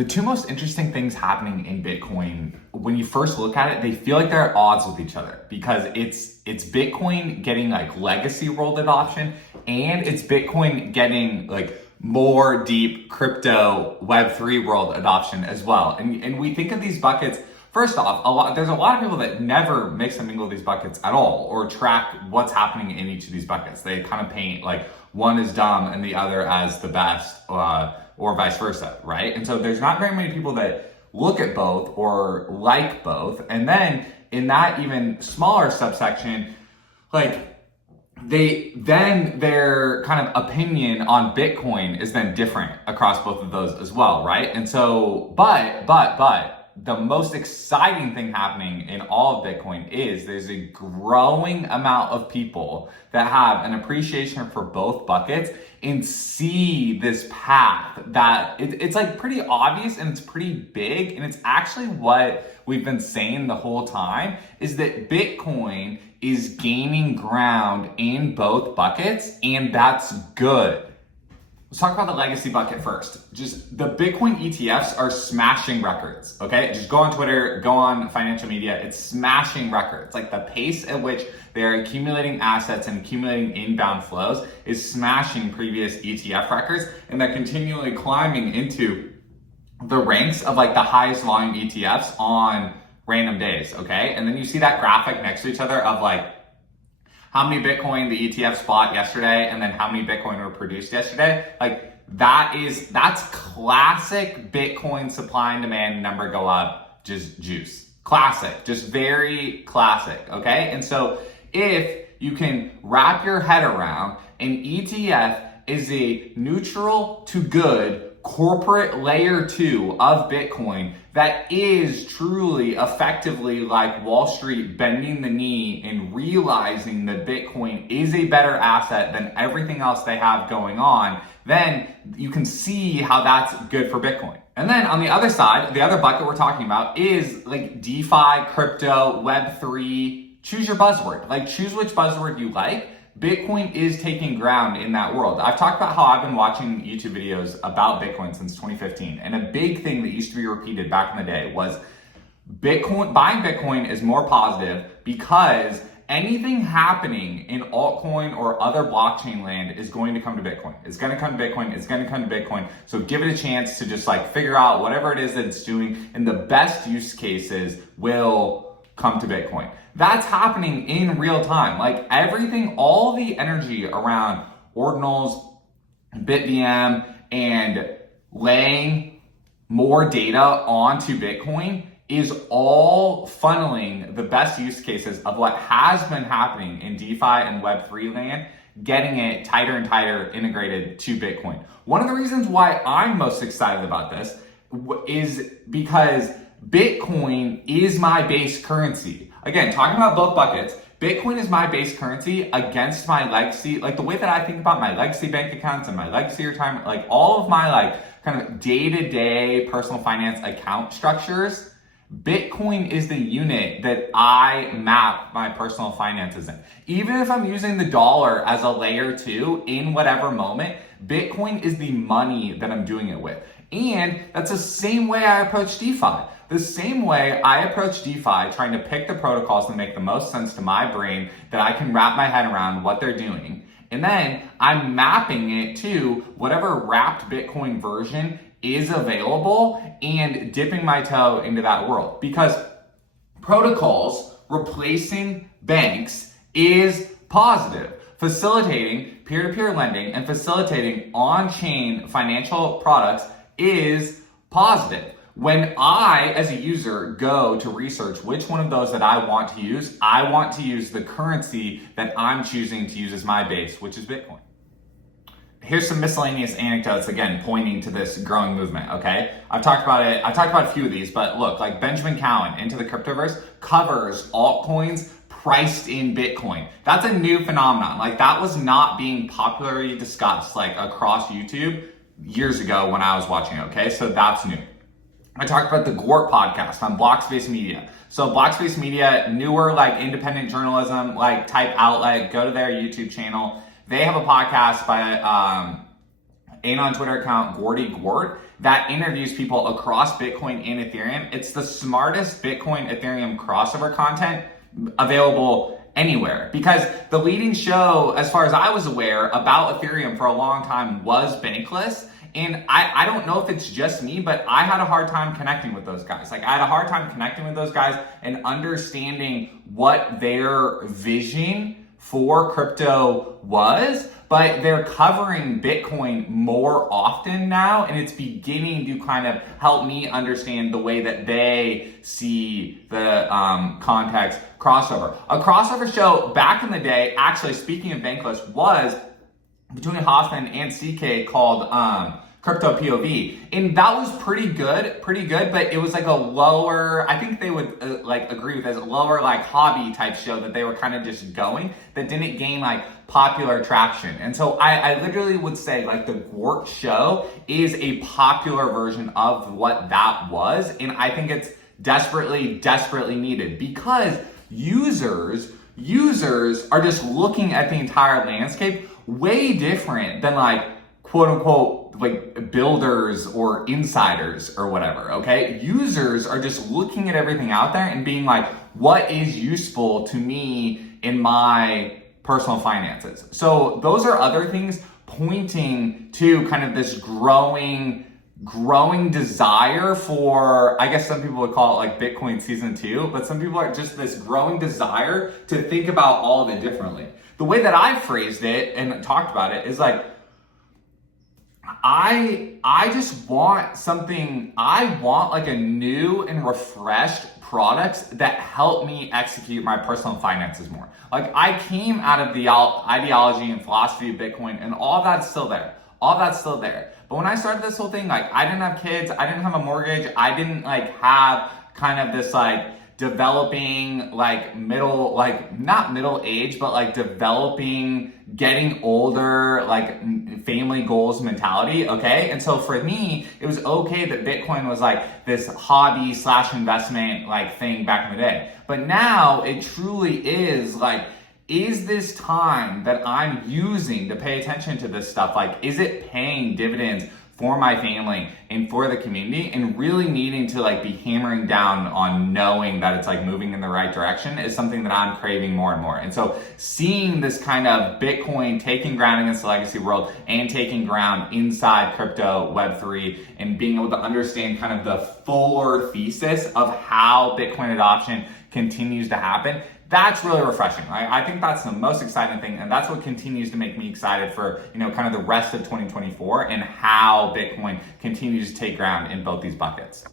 The two most interesting things happening in Bitcoin, when you first look at it, they feel like they're at odds with each other because it's Bitcoin getting like legacy world adoption, and it's Bitcoin getting like more deep crypto Web3 world adoption as well. And we think of these buckets, first off, there's a lot of people that never mix and mingle these buckets at all or track what's happening in each of these buckets. They kind of paint like one is dumb and the other as the best, or vice versa, right? And so there's not very many people that look at both or like both. And then in that even smaller subsection, like their kind of opinion on Bitcoin is then different across both of those as well, right? And so, but the most exciting thing happening in all of Bitcoin is there's a growing amount of people that have an appreciation for both buckets and see this path that it's like pretty obvious and it's pretty big. And it's actually what we've been saying the whole time is that Bitcoin is gaining ground in both buckets, and that's good. Let's talk about the legacy bucket first. Just the Bitcoin ETFs are smashing records, okay? Just go on Twitter, go on financial media, it's smashing records. Like the pace at which they're accumulating assets and accumulating inbound flows is smashing previous ETF records, and they're continually climbing into the ranks of like the highest volume ETFs on random days, okay? And then you see that graphic next to each other of like, how many Bitcoin the ETFs bought yesterday, and then how many Bitcoin were produced yesterday. Like that's classic Bitcoin supply and demand number go up, just juice. Classic, just very classic, okay? And so if you can wrap your head around an ETF is a neutral to good corporate layer 2 of Bitcoin that is truly effectively like Wall Street bending the knee and realizing that Bitcoin is a better asset than everything else they have going on, then you can see how that's good for Bitcoin. And then on the other side, the other bucket we're talking about is like DeFi, crypto, Web3, choose your buzzword. Like choose which buzzword you like. Bitcoin is taking ground in that world. I've talked about how I've been watching YouTube videos about Bitcoin since 2015. And a big thing that used to be repeated back in the day was Bitcoin, buying Bitcoin is more positive because anything happening in altcoin or other blockchain land is going to come to Bitcoin. It's going to come to Bitcoin. It's going to come to Bitcoin. So give it a chance to just like figure out whatever it is that it's doing, and the best use cases will come to Bitcoin. That's happening in real time. Like everything, all the energy around ordinals, BitVM, and laying more data onto Bitcoin is all funneling the best use cases of what has been happening in DeFi and Web3 land, getting it tighter and tighter integrated to Bitcoin. One of the reasons why I'm most excited about this is because Bitcoin is my base currency. Again, talking about both buckets, Bitcoin is my base currency against my legacy, like the way that I think about my legacy bank accounts and my legacy retirement, like all of my like kind of day-to-day personal finance account structures, Bitcoin is the unit that I map my personal finances in. Even if I'm using the dollar as a layer 2 in whatever moment, Bitcoin is the money that I'm doing it with. And that's the same way I approach DeFi. The same way I approach DeFi, trying to pick the protocols that make the most sense to my brain, that I can wrap my head around what they're doing. And then I'm mapping it to whatever wrapped Bitcoin version is available and dipping my toe into that world. Because protocols replacing banks is positive. Facilitating peer-to-peer lending and facilitating on-chain financial products is positive. When I, as a user, go to research which one of those that I want to use, I want to use the currency that I'm choosing to use as my base, which is Bitcoin. Here's some miscellaneous anecdotes, again, pointing to this growing movement, okay? I've talked about it. I've talked about a few of these, but look, like Benjamin Cowan, Into the Cryptoverse, covers altcoins priced in Bitcoin. That's a new phenomenon. Like that was not being popularly discussed like across YouTube years ago when I was watching it, okay? So that's new. I talked about the Gwart podcast on Blockspace Media. So Blockspace Media, newer like independent journalism like type outlet, go to their YouTube channel. They have a podcast by anon Twitter account, Gordy Gort, that interviews people across Bitcoin and Ethereum. It's the smartest Bitcoin Ethereum crossover content available anywhere, because the leading show, as far as I was aware, about Ethereum for a long time was Bankless. And I don't know if it's just me, but I had a hard time connecting with those guys. Like, I had a hard time connecting with those guys and understanding what their vision for crypto was, but they're covering Bitcoin more often now, and it's beginning to kind of help me understand the way that they see the context crossover. A crossover show back in the day, actually, speaking of Bankless, was between Hoffman and CK called Crypto POV, and that was pretty good, but it was like a lower, I think they would like agree with this, lower like hobby type show that they were kind of just going, that didn't gain like popular traction. And so I literally would say like the Gort show is a popular version of what that was, and I think it's desperately needed, because users are just looking at the entire landscape way different than like quote unquote like builders or insiders or whatever, okay? Users are just looking at everything out there and being like, what is useful to me in my personal finances? So those are other things pointing to kind of this growing desire for, I guess some people would call it like Bitcoin season 2, but some people are just this growing desire to think about all of it differently. The way that I phrased it and talked about it is like, I just want something, I want like a new and refreshed products that help me execute my personal finances more. Like, I came out of the ideology and philosophy of Bitcoin, and all that's still there. But when I started this whole thing, like, I didn't have kids, I didn't have a mortgage, I didn't like have kind of this like developing like middle, like not middle age, but like developing, getting older, like family goals mentality, okay? And so for me, it was okay that Bitcoin was like this hobby / investment like thing back in the day. But now it truly is like, is this time that I'm using to pay attention to this stuff, like, is it paying dividends for my family and for the community? And really needing to like be hammering down on knowing that it's like moving in the right direction is something that I'm craving more and more. And so seeing this kind of Bitcoin taking ground against the legacy world and taking ground inside crypto Web3, and being able to understand kind of the fuller thesis of how Bitcoin adoption continues to happen, that's really refreshing. I think that's the most exciting thing, and that's what continues to make me excited for, you know, kind of the rest of 2024 and how Bitcoin continues to take ground in both these buckets.